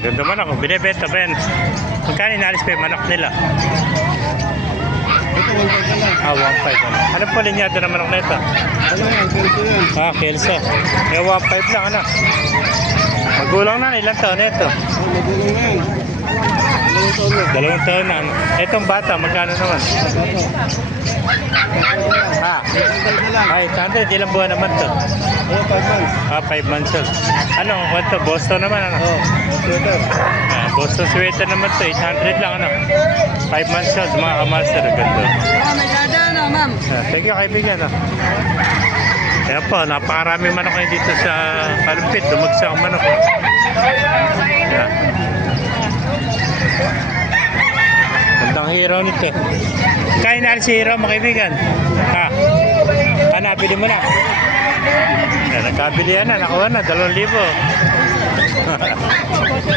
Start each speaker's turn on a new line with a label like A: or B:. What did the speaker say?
A: Ganda manok, binibenta ba yan? Magkano inalis pa yung manok nila?
B: Ito, 1.5 na lang.
A: 1.5 ano? Ano po linyado ng manok na ito?
B: Ano yan, Kelso yan.
A: Kelso. 1.5 lang ano? Magulang na, ilang taon na ito?
B: Magulang na yan.
A: 2 taon na. Itong bata, magkano naman? Ay, 800, ilang buwan naman to?
B: 5 months.
A: 5 months old. Ano, kwento? Boston naman ano?
B: Sweater.
A: Boston sweater naman to, 800 lang ano? 5 months old, mga kamaster, ganda.
C: May dada na, ma'am.
A: Thank you kaibigan. Kaya po, napakarami manok ngayon dito sa Kalumpit. Dumagsa ang manok. Yeah. Gandang hero nito. Kaya na si hero mga kaibigan. Nabili mo na. Nakabili yan na, nakuha na, 2,000.